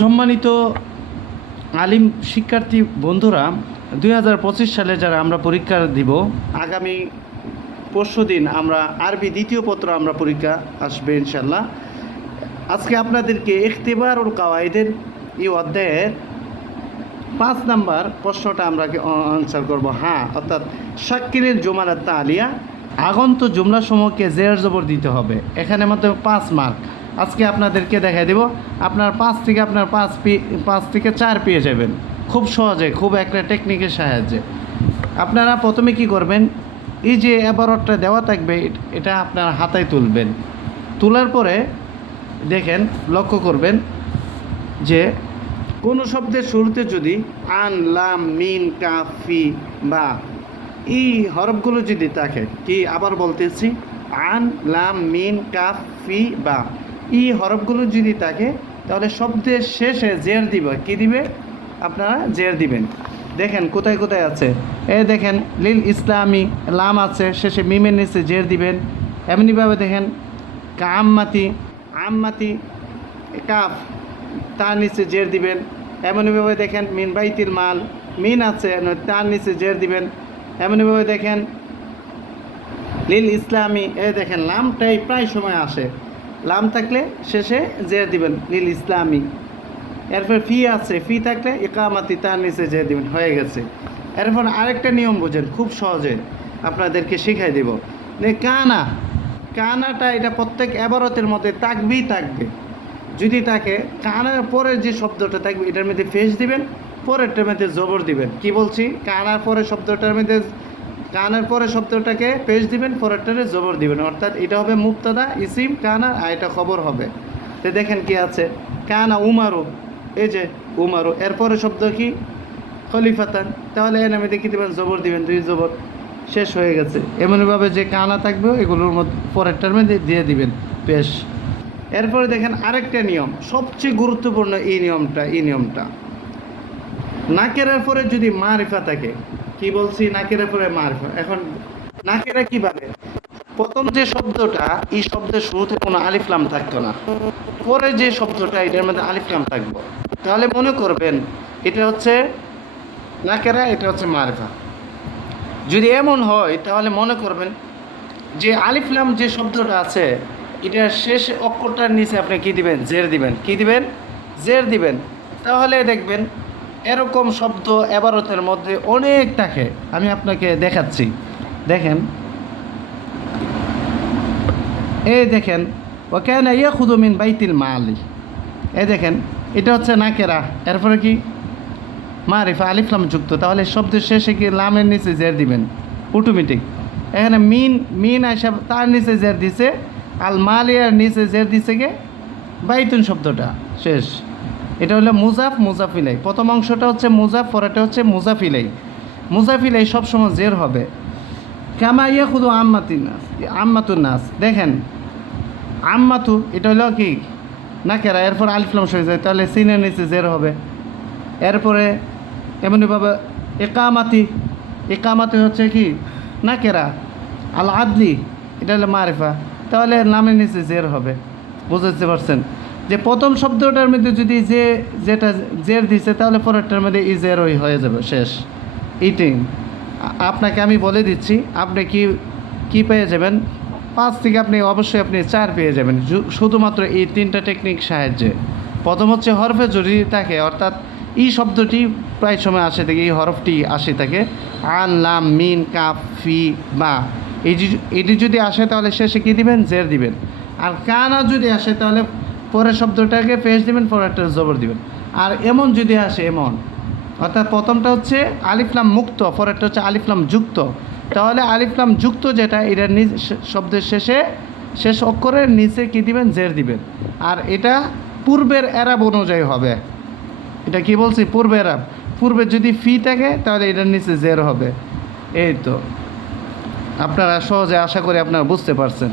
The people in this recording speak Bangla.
সম্মানিত আলিম শিক্ষার্থী বন্ধুরা, দুই হাজার পঁচিশ সালে যারা আমরা পরীক্ষা দিব, আগামী পরশু দিন আমরা আরবি দ্বিতীয় পত্র আমরা পরীক্ষা আসবে ইনশাল্লাহ আজকে আপনাদেরকে ইখতিবারুল কাওয়াইদের এই অধ্যায়ের পাঁচ নাম্বার প্রশ্নটা আমরা আনসার করব। হ্যাঁ অর্থাৎ শাক্কিরের জুমারাত তালিয়া, আগন্ত জুমলা সমূহকে জের জবর দিতে হবে। এখানে মাত্র পাঁচ মার্ক আজকে আপনাদেরকে দেখাই দেব। আপনার পাঁচ থেকে আপনার পাঁচ পি, পাঁচ থেকে চার পেয়ে যাবেন। খুব সহজে, খুব একটা টেকনিকের সাহায্যে। আপনারা প্রথমে কি করবেন, এই যে এবারটা দেওয়া থাকবে, এট- আপনার হাতায় তুলবেন। তোলার পরে দেখেন, লক্ষ্য করবেন যে কোনো শব্দের শুরুতে যদি আন, লাম, মিন, কাফ বা এই হরফগুলো যদি থাকে, কি আবার বলতেছি? আন, লাম, মিন, কাফ বা এই হরফগুলো যদি থাকে, তাহলে শব্দের শেষে জের দিবে। কি দিবে? আপনারা জের দিবেন। দেখেন কোথায় কোথায় আছে। এ দেখেন, লিল ইসলামী, লাম আছে, শেষে মিমের নিচে জের দিবেন। এমনিভাবে দেখেন কাম্মাতি আম্মাতি, কাফ, তার নিচে জের দিবেন। এমনইভাবে দেখেন, মিন বাইতিল মাল, মিন আছে তার নিচে জের দিবেন। এমনইভাবে দেখেন, লিল ইসলামী, এ দেখেন, লামটাই প্রায় সময় আসে। লাম থাকলে শেষে জের দিবেন, লিল ইসলামী। এরপর ফি আছে, ফি থাকলে একামাতি তার নিচে জের দিবেন, হয়ে গেছে। এরপর আরেকটা নিয়ম বোঝেন, খুব সহজে আপনাদেরকে শিখাই দেব। কানা, কানাটা এটা প্রত্যেক এবারতের মধ্যে থাকবেই থাকবে। যদি তাকে কানার পরে যে শব্দটা থাকবে, এটার মধ্যে ফেস দিবেন, পরেরটার মধ্যে জবর দিবেন। কি বলছি? কানার পরে শব্দটার মধ্যে কানার পরে শব্দটাকে পেশ দিবেন, পরেরটারে জবর দিবেন। অর্থাৎ এটা হবে মুক্তাদা ইসিম, কানা, আর এটা খবর হবে। তো দেখেন কি আছে? কানা উমারু, এই যে উমারু, এরপরে শব্দ কি? খলিফাতান। তাহলে এর নামে দেখি দেবেন, জবর দিবেন, দুই জবর। শেষ হয়ে গেছে। এমনভাবে যে কানা থাকবে, এগুলোর মধ্যে পরেরটার মধ্যে দিয়ে দিবেন, পেশ। এরপরে দেখেন আরেকটা নিয়ম, সবচেয়ে গুরুত্বপূর্ণ এই নিয়মটা এই নিয়মটা। নাকেরার পরে যদি মারিফা থাকে কি বলছি? নাকেরার পরে মারিফা এখন নাকেরা কীভাবে প্রথম যে শব্দটা, এই শব্দের শুরুতে কোনো আলিফলাম থাকতো না। পরে যে শব্দটা, এটার মধ্যে আলিফলাম থাকব। তাহলে মনে করবেন, এটা হচ্ছে নাকেরা, এটা হচ্ছে মারিফা। যদি এমন হয়, তাহলে মনে করবেন যে আলিফলাম যে শব্দটা আছে, এটার শেষ অক্ষরটার নিচে আপনি কি দিবেন? জের দিবেন। কি দিবেন? জের দিবেন। তাহলে দেখবেন এরকম শব্দ এবারতের মধ্যে অনেক থাকে। আমি আপনাকে দেখাচ্ছি। দেখেন। এই দেখেন ও কেন ইয়ে খুদমিন বাইতিল মালি এই দেখেন, এটা হচ্ছে নাকেরা এরপরে কি? মারিফা আলিফলাম যুক্ত। তাহলে শব্দের শেষে কি লামের নিচে জের দিবেন? অটোমেটিক এখানে মিন মিন আইসা তার নিচে জের দিছে। আল মালিয়ার নিচে জের দিছে গে বাইতুন শব্দটা। শেষ। এটা হলো মুজাফ, মুজাফিলাই। প্রথম অংশটা হচ্ছে মুজাফ পরেটা হচ্ছে মুজাফিলাই। মুজাফিলাই সবসময় জের হবে। কামা ইয়ে শুধু আম্মাতিন নাস, আম্মাতুন নাস। দেখেন, আম্মাতু, এটা হলো কি? না কেরা, এরপর আলিফলাম হয়ে যায়, তাহলে সিনের নিচে জের হবে। এরপরে এমনিভাবে একামাতি একামাতি হচ্ছে কি? না কেরা আল আদলি এটা হলো মারিফা। তাহলে নামের নিচে জের হবে। বুঝতে পারছেন? যে প্রথম শব্দটার মধ্যে যদি যে, যেটা জের দিছে, তাহলে পরেরটার মধ্যে ই জের ওই হয়ে যাবে, শেষ। ইটিং আপনাকে আমি বলে দিচ্ছি, আপনি কি কি পেয়ে যাবেন? পাঁচ থেকে আপনি অবশ্যই আপনি চার পেয়ে যাবেন। শুধুমাত্র এই তিনটা টেকনিক সাহায্যে। প্রথম হচ্ছে হরফে যদি থাকে, অর্থাৎ এই শব্দটি প্রায় সময় আসে থাকে এই হরফটি আসে থাকে, আন, লাম, মিন, কাফ, ফি বা যে- এটি যদি আসে তাহলে শেষে কী দিবেন? জের দিবেন। আর কানা যদি আসে তাহলে পরের শব্দটাকে পেশ দিবেন পরেরটা জবর দিবেন। আর এমন যদি আসে, এমন। অর্থাৎ প্রথমটা হচ্ছে আলিফলাম মুক্ত, পরেরটা হচ্ছে আলিফলাম যুক্ত। তাহলে আলিফলাম যুক্ত যেটা এটার নিজ শব্দের শেষে, শেষ অক্ষরের নিচে কী দিবেন? জের দিবেন। আর এটা পূর্বের এরাব অনুযায়ী হবে। এটা কি বলছি? পূর্বে এরাব পূর্বে যদি ফি থাকে, তাহলে এটার নিচে জের হবে। এই তো। আপনারা সহজে আশা করি আপনারা বুঝতে পারছেন।